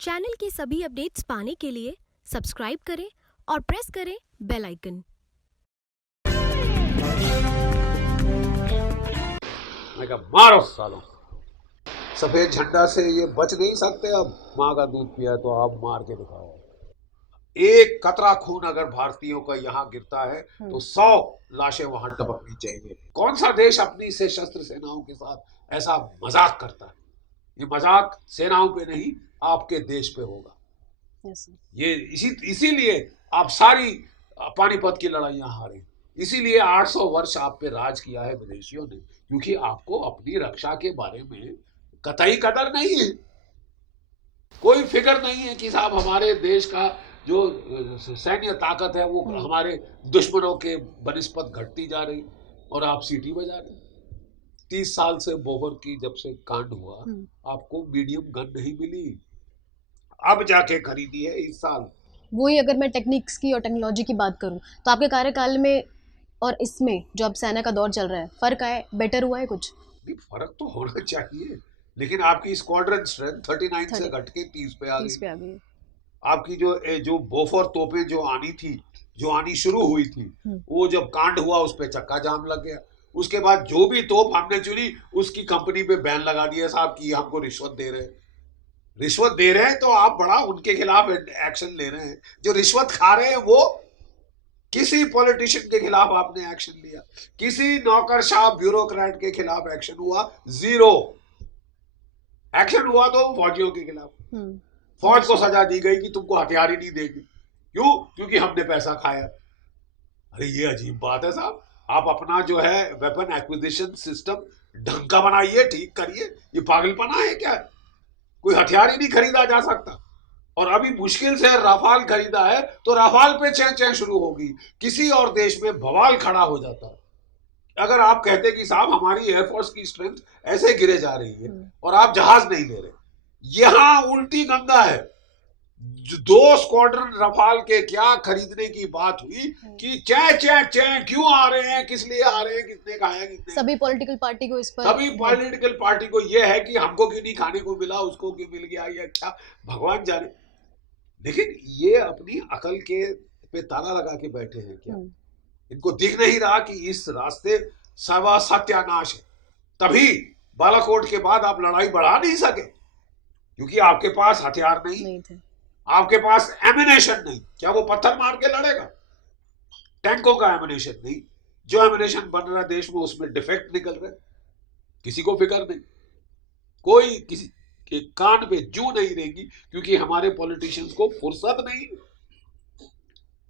Channel की सभी updates पाने के लिए सब्सक्राइब करें और प्रेस करें बेल आइकन। मैं कहा मारो सालों, सफेद झंडा से ये बच नहीं सकते। अब माँ का दूध पिया तो आप मार के दिखाओ। एक कतरा खून अगर भारतीयों का यहाँ गिरता है तो 100 लाशें वहां टपकनी चाहिए। कौन सा देश अपनी सशस्त्र सेनाओं के साथ ऐसा मजाक करता है? ये मजाक सेनाओं पे नहीं, आपके देश पे होगा। ये इसीलिए आप सारी पानीपत की लड़ाइयां हारे। इसीलिए 800 वर्ष आप पे राज किया है विदेशियों ने, क्योंकि आपको अपनी रक्षा के बारे में कतई कदर नहीं है। कोई फिक्र नहीं है कि साहब हमारे देश का जो सैन्य ताकत है वो हमारे दुश्मनों के बनिस्पत घटती जा रही और आप सीटी बजा रहे। 30 साल से बोहर की जब से कांड हुआ आपको मीडियम गन नहीं मिली, अब जाके खरीदी है इस साल। वही अगर मैं टेक्निक्स की और टेक्नोलॉजी की बात करूं तो आपके कार्यकाल में और इसमें जो अब सेना का दौर चल रहा है, फर्क है, बेटर हुआ है कुछ? नहीं, फर्क तो होना चाहिए, लेकिन आपकी स्क्वाड्रन स्ट्रेंथ 39 से घट के 30 पे आ गई। आपकी जो बोफोर तोपें जो आनी थी, जो आनी शुरू हुई थी, वो जब कांड हुआ उस पे चक्का जाम लग गया। उसके बाद जो भी तोप हमने चुनी उसकी कंपनी पे बैन लगा दिया साहब कि हमको रिश्वत दे रहे हैं। तो आप बड़ा उनके खिलाफ एक्शन ले रहे हैं। जो रिश्वत खा रहे हैं वो किसी पॉलिटिशियन के खिलाफ आपने एक्शन लिया? किसी नौकरशाह ब्यूरोक्रेट के खिलाफ एक्शन हुआ? जीरो एक्शन हुआ। तो फौजियों के खिलाफ फौज को सजा दी गई कि तुमको हथियार ही नहीं देगी। क्यों? क्योंकि हमने पैसा खाया। अरे ये अजीब बात है साहब। आप अपना जो है वेपन एक्विजिशन सिस्टम ढंग का बनाइए, ठीक करिए। ये पागलपना है क्या? कोई हथियार ही नहीं खरीदा जा सकता और अभी मुश्किल से राफाल खरीदा है तो राफाल पे चैन शुरू होगी। किसी और देश में बवाल खड़ा हो जाता है अगर आप कहते कि साहब हमारी एयरफोर्स की स्ट्रेंथ ऐसे गिरे जा रही है और आप जहाज नहीं ले रहे। यहां उल्टी गंगा है। 2 स्क्वाड्रन रफाल के क्या खरीदने की बात हुई कि चैन क्यों आ रहे हैं, किस लिए आ रहे हैं, किसने खाया, किसने। सभी पॉलिटिकल पार्टी को इस पर, सभी पॉलिटिकल पार्टी को यह है कि हमको क्यों नहीं खाने को मिला, उसको क्यों मिल गया, या क्या भगवान जाने। लेकिन ये अपनी अकल के पे ताला लगा के बैठे हैं क्या? इनको दिख नहीं रहा कि इस रास्ते सर्वा सत्यानाश है। तभी बालाकोट के बाद आप लड़ाई बढ़ा नहीं सके क्योंकि आपके पास हथियार नहीं थे, आपके पास एमिनेशन नहीं। क्या वो पत्थर मार के लड़ेगा? टैंकों का एमिनेशन नहीं। जो एमिनेशन बन रहा देश में उसमें डिफेक्ट निकल रहे, किसी को फिक्र नहीं। कोई किसी के कान पे जू नहीं रहेगी क्योंकि हमारे पॉलिटिशियंस को फुर्सत नहीं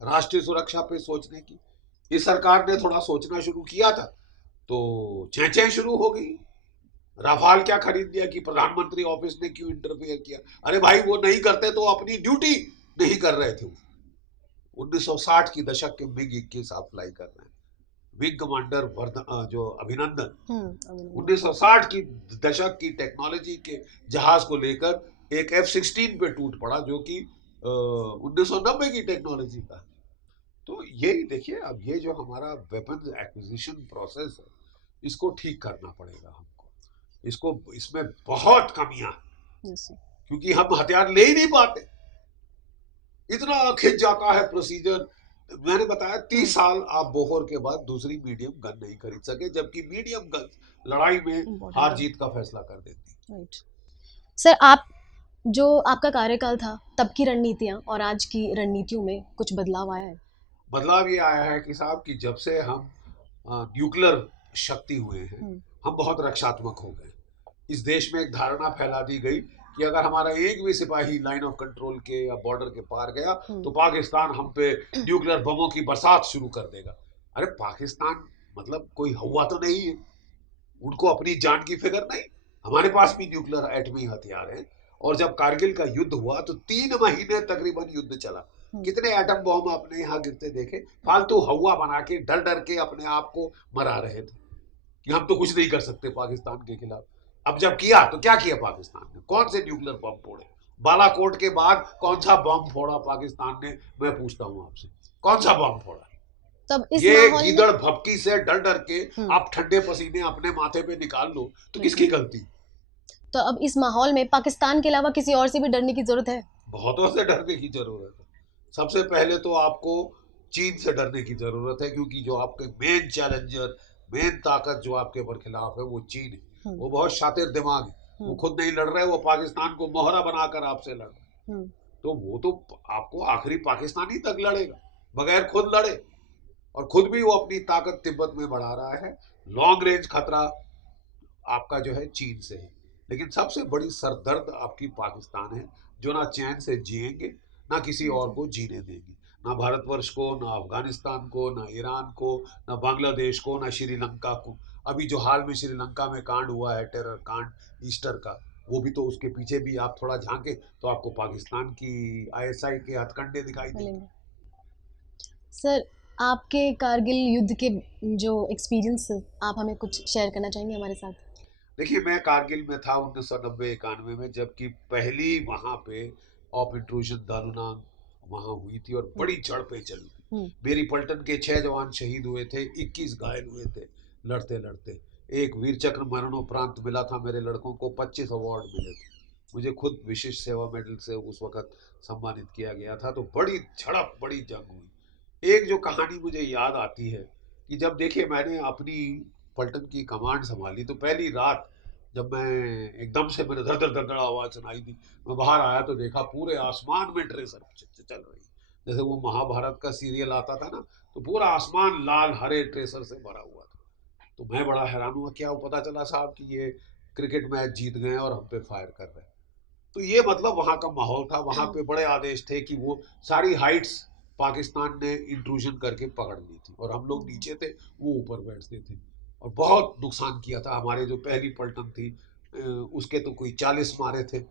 राष्ट्रीय सुरक्षा पे सोचने की। इस सरकार ने थोड़ा सोचना शुरू किया था तो चैं शुरू हो गई। राफाल क्या खरीद लिया कि प्रधानमंत्री ऑफिस ने क्यों इंटरफेयर किया? अरे भाई वो नहीं करते तो अपनी ड्यूटी नहीं कर रहे थे। 1960 की दशक के मिग 21 आप फ्लाई कर रहे हैं। विंग कमांडर जो अभिनंदन 1960 की दशक की टेक्नोलॉजी के जहाज को लेकर एक F-16 पे टूट पड़ा जो कि 1990 की टेक्नोलॉजी का। तो यही देखिए, अब ये जो हमारा वेपन एक्विजिशन प्रोसेस है इसको ठीक करना पड़ेगा हमको। इसमें बहुत कमियां हैं क्योंकि हम हथियार ले ही नहीं पाते। इतना खिंच जाता है प्रोसीजर। मैंने बताया 30 साल आप बोहर के बाद दूसरी मीडियम गन नहीं खरीद सके, जबकि मीडियम गन लड़ाई में हार जीत का फैसला कर देती। सर, जो आपका कार्यकाल था तब की रणनीतियां और आज की रणनीतियों में कुछ बदलाव आया है? बदलाव ये आया है कि साहब कि जब से हम न्यूक्लियर शक्ति हुए हैं हम बहुत रक्षात्मक हो गए। इस देश में एक धारणा फैला दी गई कि अगर हमारा एक भी सिपाही लाइन ऑफ कंट्रोल के या बॉर्डर के पार गया तो पाकिस्तान हम पे न्यूक्लियर बमों की बरसात शुरू कर देगा। अरे पाकिस्तान मतलब कोई हुआ तो नहीं है, उनको अपनी जान की फिक्र नहीं। हमारे पास भी न्यूक्लियर एटमी हथियार है और जब कारगिल का युद्ध हुआ तो 3 महीने तकरीबन युद्ध चला। कितने एटम बम आपने यहाँ गिरते देखे? फालतू हवा बना के डर के अपने आप को मरा रहे थे कि हम तो कुछ नहीं कर सकते पाकिस्तान के खिलाफ। अब जब किया तो क्या किया पाकिस्तान ने? कौन से न्यूक्लियर बम फोड़े? बालाकोट के बाद कौन सा बम फोड़ा पाकिस्तान ने? मैं पूछता हूँ आपसे, कौन सा बम फोड़ा? तब इस ये गीदड़ भपकी से डर के आप ठंडे पसीने अपने माथे पे निकाल लो तो किसकी गलती? तो अब इस माहौल में पाकिस्तान के अलावा किसी और से भी डरने की जरूरत है? बहुतों से डरने की जरूरत है। सबसे पहले तो आपको चीन से डरने की जरूरत है, क्योंकि जो आपके मेन चैलेंजर, मेन ताकत जो आपके खिलाफ है वो चीन है। वो बहुत शातिर दिमाग है, वो खुद नहीं लड़ रहे, वो पाकिस्तान को मोहरा बनाकर आपसे लड़ रहे। तो वो तो आपको आखिरी पाकिस्तानी तक लड़ेगा बगैर खुद लड़े, और खुद भी वो अपनी ताकत तिब्बत में बढ़ा रहा है। लॉन्ग रेंज खतरा आपका जो है चीन से है, लेकिन सबसे बड़ी सरदर्द आपकी पाकिस्तान है, जो ना चैन से जिएंगे ना किसी और को जीने देंगे, ना भारतवर्ष को, ना अफगानिस्तान को, ना ईरान को, ना बांग्लादेश को, ना श्रीलंका को। अभी जो हाल में श्रीलंका में कांड हुआ है, टेरर कांड ईस्टर का, वो भी तो उसके पीछे भी आप थोड़ा झांके तो आपको पाकिस्तान की आईएसआई के हथकंडे दिखाई देंगे। सर, आपके कारगिल युद्ध के जो एक्सपीरियंस आप हमें कुछ शेयर करना चाहेंगे हमारे साथ? देखिए, मैं कारगिल में था 1990-91 में, जबकि पहली वहां पे ऑप इंट्रूजन दानुनांग वहां हुई थी और बड़ी झड़पें चली थी। मेरी पलटन के 6 जवान शहीद हुए थे, 21 घायल हुए थे लड़ते लड़ते। एक वीर चक्र मरणोपरांत मिला था मेरे लड़कों को, 25 अवार्ड मिले थे। मुझे खुद विशिष्ट सेवा मेडल से उस वक्त सम्मानित किया गया था। तो बड़ी झड़प, बड़ी जंग हुई। एक जो कहानी मुझे याद आती है कि जब देखिए मैंने अपनी पलटन की कमांड संभाली, तो पहली रात जब मैं एकदम से मेरे धड़ धड़ धड़ धड़ आवाज सुनाई दी, मैं बाहर आया तो देखा पूरे आसमान में ट्रेसर चल रही, जैसे वो महाभारत का सीरियल आता था ना, तो पूरा आसमान लाल हरे ट्रेसर से भरा हुआ था। तो मैं बड़ा हैरान हुआ, क्या वो पता चला साहब कि ये क्रिकेट मैच जीत गए और हम पे फायर कर रहे हैं। तो ये मतलब वहां का माहौल था। वहां पे बड़े आदेश थे कि वो सारी हाइट्स पाकिस्तान ने इंट्रूजन करके पकड़ ली थी, और हम लोग नीचे थे, वो ऊपर बैठते थे, और बहुत नुकसान किया था। हमारे जो पहली पलटन थी उसके तो कोई 40 मारे थे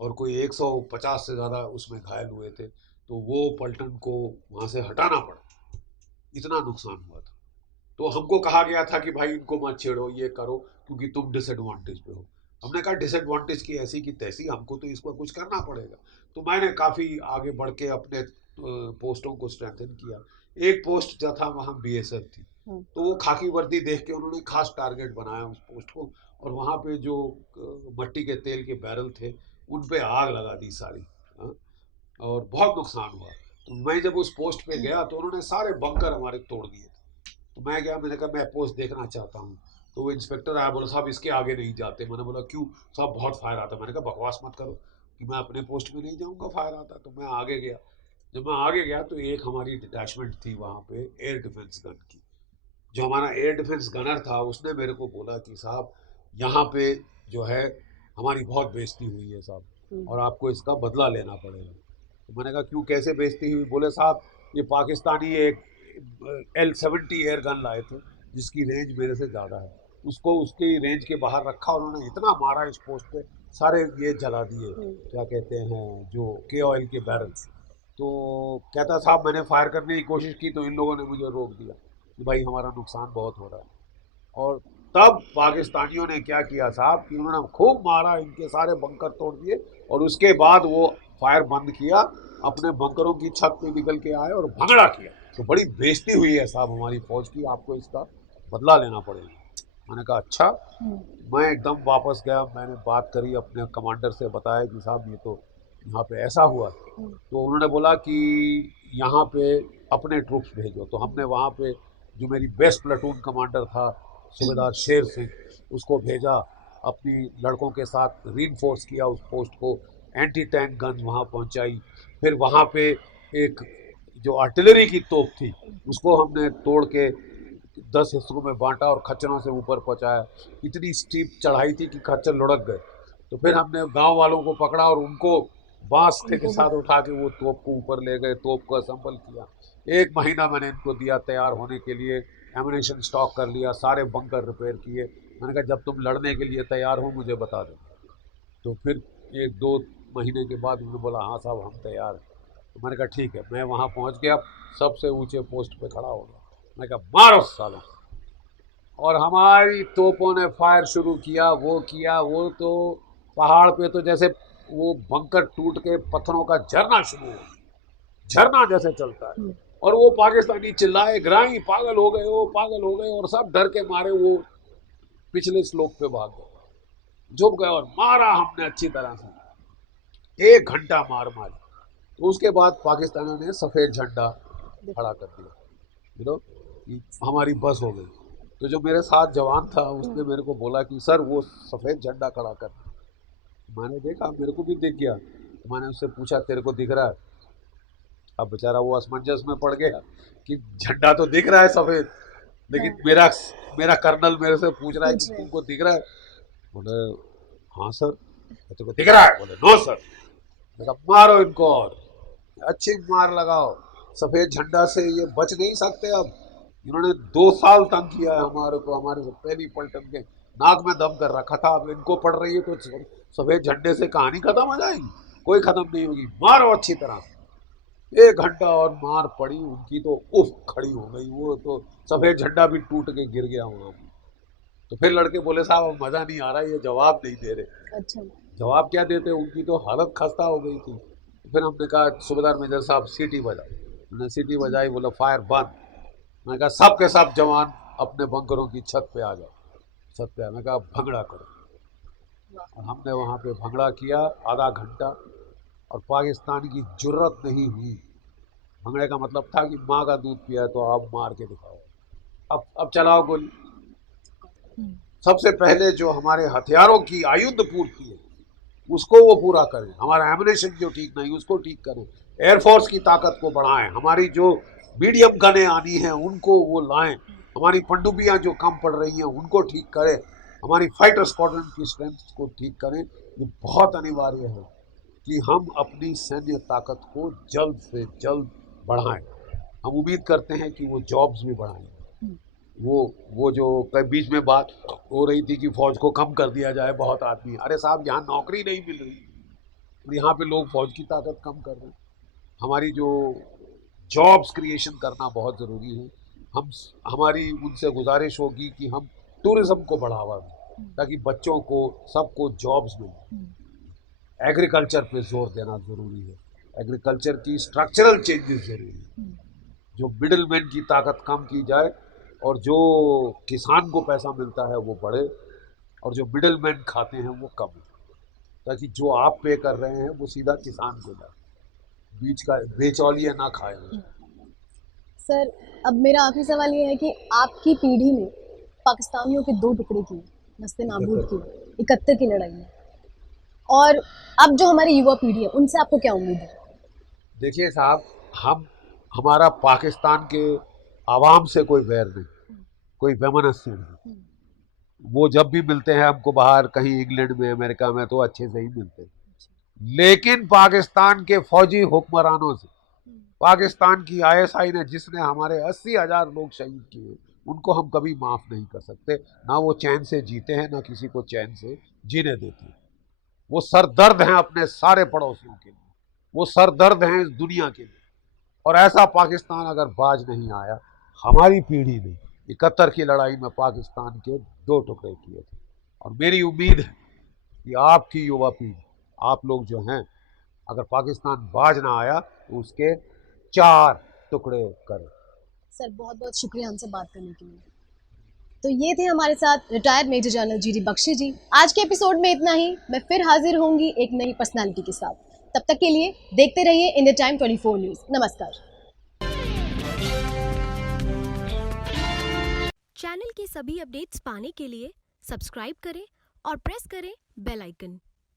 और कोई 150 से ज़्यादा उसमें घायल हुए थे। तो वो पलटन को वहाँ से हटाना पड़ा, इतना नुकसान हुआ था। तो हमको कहा गया था कि भाई इनको मत छेड़ो, ये करो, क्योंकि तुम डिसएडवांटेज पे हो। हमने कहा डिसएडवांटेज की ऐसी की तैसी, हमको तो इसको कुछ करना पड़ेगा। तो मैंने काफ़ी आगे बढ़ के अपने पोस्टों को स्ट्रेंथन किया। एक पोस्ट जो था वहाँ बीएसएफ थी, तो वो खाकी वर्दी देख के उन्होंने खास टारगेट बनाया उस पोस्ट को, और वहाँ पे जो मट्टी के तेल के बैरल थे उन पे आग लगा दी सारी। हाँ, और बहुत नुकसान हुआ। तो मैं जब उस पोस्ट पे गया तो उन्होंने सारे बंकर हमारे तोड़ दिए थे। तो मैं गया, मैंने कहा मैं पोस्ट देखना चाहता हूँ। तो वो इंस्पेक्टर आया, बोला साहब इसके आगे नहीं जाते। मैंने बोला क्यों? साहब बहुत फायर आता। मैंने कहा बकवास मत करो कि मैं अपने पोस्ट में नहीं जाऊँगा, फायर आता। तो मैं आगे गया। जब मैं आगे गया तो एक हमारी डिटैचमेंट थी वहाँ पे एयर डिफेंस गन की। जो हमारा एयर डिफेंस गनर था उसने मेरे को बोला कि साहब यहाँ पे जो है हमारी बहुत बेइज्जती हुई है साहब, और आपको इसका बदला लेना पड़ेगा। तो मैंने कहा क्यों, कैसे बेइज्जती हुई? बोले साहब ये पाकिस्तानी एक L-70 एयर गन लाए थे जिसकी रेंज मेरे से ज़्यादा है, उसको उसकी रेंज के बाहर रखा, उन्होंने इतना मारा इस पोस्ट पे, सारे ये जला दिए, क्या कहते हैं जो के ऑयल के बैरल्स। तो कहता साहब मैंने फायर करने की कोशिश की तो इन लोगों ने मुझे रोक दिया कि भाई हमारा नुकसान बहुत हो रहा है। और तब पाकिस्तानियों ने क्या किया साहब कि उन्होंने खूब मारा, इनके सारे बंकर तोड़ दिए, और उसके बाद वो फायर बंद किया, अपने बंकरों की छत पे निकल के आए और भंगड़ा किया। तो बड़ी बेइज्जती हुई है साहब हमारी फौज की, आपको इसका बदला लेना पड़ेगा। मैंने कहा अच्छा। मैं एकदम वापस गया, मैंने बात करी अपने कमांडर से, बताया कि साहब ये तो यहाँ पे ऐसा हुआ। तो उन्होंने बोला कि यहाँ पे अपने ट्रूप्स भेजो। तो हमने वहाँ पे जो मेरी बेस्ट प्लेटून कमांडर था सूबेदार शेर सिंह, उसको भेजा, अपनी लड़कों के साथ रीइंफोर्स किया उस पोस्ट को, एंटी टैंक गन वहाँ पहुँचाई। फिर वहाँ पे एक जो आर्टिलरी की तोप थी उसको हमने तोड़ के 10 हिस्सों में बांटा और खच्चरों से ऊपर पहुँचाया। इतनी स्टीप चढ़ाई थी कि खच्चर लुढ़क गए। तो फिर हमने गांव वालों को पकड़ा और उनको बांस के साथ उठा के वो तोप को ऊपर ले गए, तोप को असेंबल किया। 1 महीना मैंने इनको दिया तैयार होने के लिए, एमुनेशन स्टॉक कर लिया, सारे बंकर रिपेयर किए। मैंने कहा जब तुम लड़ने के लिए तैयार हो मुझे बता दो। तो फिर 1-2 महीने के बाद उन्होंने बोला हाँ साहब हम तैयार हैं। तो मैंने कहा ठीक है। मैं वहाँ पहुँच गया, सबसे ऊँचे पोस्ट पे खड़ा हो गया। मैंने कहा मारो सालों, और हमारी तोपों ने फायर शुरू किया। वो तो पहाड़ पे तो जैसे वो बंकर टूट के पत्थरों का झरना शुरू हो, झरना जैसे चलता है। और वो पाकिस्तानी चिल्लाए ग्राही पागल हो गए, वो पागल हो गए, और सब डर के मारे वो पिछले स्लोप पे भाग गए। झुक गए और मारा हमने अच्छी तरह से, 1 घंटा मार मारी। तो उसके बाद पाकिस्तानियों ने सफ़ेद झंडा खड़ा कर दिया, हमारी बस हो गई। तो जो मेरे साथ जवान था उसने मेरे को बोला कि सर वो सफ़ेद झंडा खड़ा कर। मैंने देखा, मेरे को भी दिख गया। तो मैंने उससे पूछा तेरे को दिख रहा है? अब बेचारा वो असमंजस में पड़ गया कि झंडा तो दिख रहा है सफ़ेद, लेकिन मेरा कर्नल मेरे से पूछ रहा है कि तुमको दिख रहा है? बोले हाँ सर। तेरे को दिख रहा है? बोले नो सर। मैं कहा मारो इनको और अच्छी मार लगाओ, सफ़ेद झंडा से ये बच नहीं सकते। अब इन्होंने 2 साल तंग किया है हमारे को, हमारे से पहली पलटन के नाक में दम कर रखा था। अब इनको पड़ रही है तो सफ़ेद झंडे से कहानी खत्म हो जाएगी? कोई खत्म नहीं होगी। मारो अच्छी तरह। 1 घंटा और मार पड़ी उनकी तो उफ खड़ी हो गई। वो तो सफ़ेद झंडा भी टूट के गिर गया वहाँ। तो फिर लड़के बोले साहब अब मज़ा नहीं आ रहा, ये जवाब नहीं दे रहे। अच्छा, जवाब क्या देते, उनकी तो हालत खस्ता हो गई थी। फिर हमने कहा सूबेदार मेजर साहब सीटी बजाओ। उन्होंने सीटी बजाई, बोला फायर बंद। मैंने कहा सब के सब जवान अपने बंकरों की छत पे आ जाओ। छत पे मैंने कहा भंगड़ा करो। और हमने वहाँ पे भंगड़ा किया आधा घंटा, और पाकिस्तान की जुर्रत नहीं हुई। भंगड़े का मतलब था कि माँ का दूध पिया है तो आप मार के दिखाओ, अब चलाओ गोली। सबसे पहले जो हमारे हथियारों की आयुध पूर्ति है उसको वो पूरा करें, हमारा एमुनेशन जो ठीक नहीं उसको ठीक करें, एयरफोर्स की ताकत को बढ़ाएं, हमारी जो मीडियम गनें आनी हैं उनको वो लाएं, हमारी पनडुब्बियां जो कम पड़ रही हैं उनको ठीक करें, हमारी फाइटर स्क्वाड्रन की स्ट्रेंथ को ठीक करें। ये बहुत अनिवार्य है कि हम अपनी सैन्य ताकत को जल्द से जल्द बढ़ाएं। हम उम्मीद करते हैं कि वो जॉब्स भी बढ़ाएं। वो जो बीच में बात हो रही थी कि फौज को कम कर दिया जाए, बहुत आदमी, अरे साहब यहाँ नौकरी नहीं मिल रही और यहाँ पे लोग फौज की ताकत कम कर रहे हैं। हमारी जो जॉब्स क्रिएशन करना बहुत ज़रूरी है। हमारी उनसे गुजारिश होगी कि हम टूरिज्म को बढ़ावा दें ताकि बच्चों को सबको जॉब्स मिले। एग्रीकल्चर पे जोर देना ज़रूरी है, एग्रीकल्चर की स्ट्रक्चरल चेंजेस ज़रूरी है। जो मिडिल मैन की ताकत कम की जाए और जो किसान को पैसा मिलता है वो बढ़े, और जो मिडिल मैन खाते हैं वो कम हो, ताकि जो आप पे कर रहे हैं वो सीधा किसान को जाए, बीच का बेचौलिया ना खाए। सर अब मेरा आखिरी सवाल ये है कि आपकी पीढ़ी में पाकिस्तानियों के 2 टुकड़े किए, नस्ते नाबूद किए 71 की लड़ाई में, और अब जो हमारी युवा पीढ़ी है उनसे आपको क्या उम्मीद है? देखिए साहब, हमारा पाकिस्तान के आवाम से कोई वैर नहीं, कोई वैमनस्य नहीं। वो जब भी मिलते हैं हमको बाहर कहीं इंग्लैंड में अमेरिका में तो अच्छे से ही मिलते हैं, लेकिन पाकिस्तान के फौजी हुक्मरानों से, पाकिस्तान की ISI ने जिसने हमारे 80,000 लोग शहीद किए उनको हम कभी माफ़ नहीं कर सकते। ना वो चैन से जीते हैं ना किसी को चैन से जीने देते हैं। वो सरदर्द हैं अपने सारे पड़ोसियों के लिए, वो सरदर्द हैं इस दुनिया के लिए। और ऐसा पाकिस्तान अगर बाज नहीं आया, हमारी पीढ़ी ने 71 की लड़ाई में पाकिस्तान के 2 टुकड़े किए थे, और मेरी उम्मीद है कि आपकी युवा पीढ़ी, आप लोग जो हैं, अगर पाकिस्तान बाज ना आया तो उसके 4 टुकड़े करें। सर बहुत बहुत शुक्रिया हमसे बात करने के लिए। तो ये थे हमारे साथ retired major general GD Bakshi ji. आज के एपिसोड में इतना ही। मैं फिर हाजिर होंगी एक नई पर्सनालिटी के साथ। तब तक के लिए देखते रहिए इंडिया टाइम 24 न्यूज़। नमस्कार। चैनल की सभी अपडेट्स पाने के लिए सब्सक्राइब करें और प्रेस करें बेल आइकन।